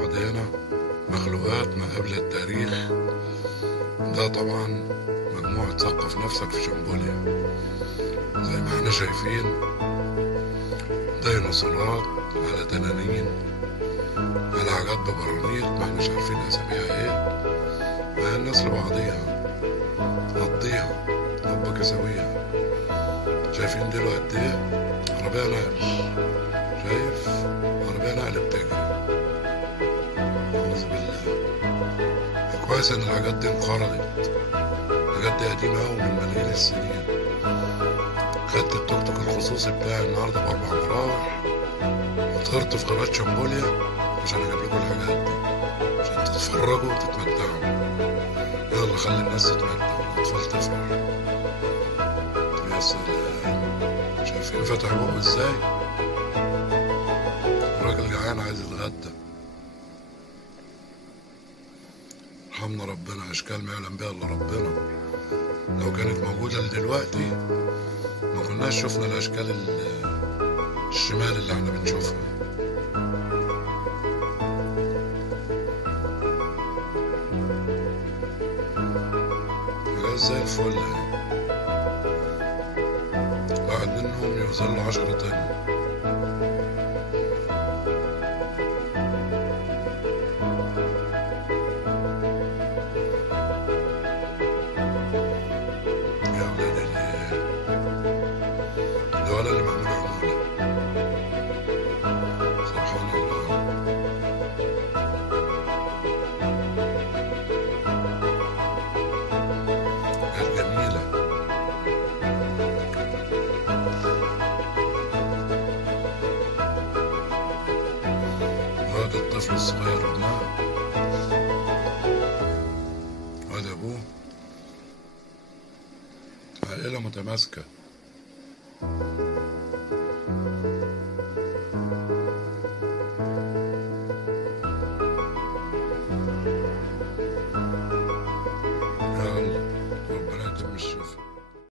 بعضينا مخلوقات ما قبل التاريخ. ده طبعا مجموعة ثقف نفسك في شمبوليا. زي ما احنا شايفين ديناصورات على تنانين على حاجات ببرانيت ما احناش عارفين اساميها ايه. ما هي الناس لبعضيها قضيها ربك يساويها. شايفين دول قد ايه؟ عربية نقل. شايف عربية نقل بتجري. أعوذ بالله. كويس إن الحاجات دي انقرضت. الحاجات دي قديمة أوي من ملايين السنين. خدت التوك توك الخصوصي بتاعي النهاردة ب4 مراوح وطرت في غابات شمبوليا عشان أجيب لكم الحاجات دي عشان تتفرجوا وتتمتعوا. يلا خلي الناس تتمتع والأطفال تفرح. يا سلام، شايفين فتح بقه ازاي؟ الراجل جعان عايز يتغدى. رحمنا ربنا، اشكال ما يعلم بها الا ربنا. لو كانت موجودة دلوقتي ما كناش شفنا الاشكال الشمال اللي احنا بنشوفها. حاجات زي الفل يعني. واحد منهم يوصل له 10 طن. يا ولاد ده ولا اللي معمول عمولة. سبحان الله. كانت جميلة. وهذا الطفل الصغير ابنها وهذا أبوه. عائلة متماسكة.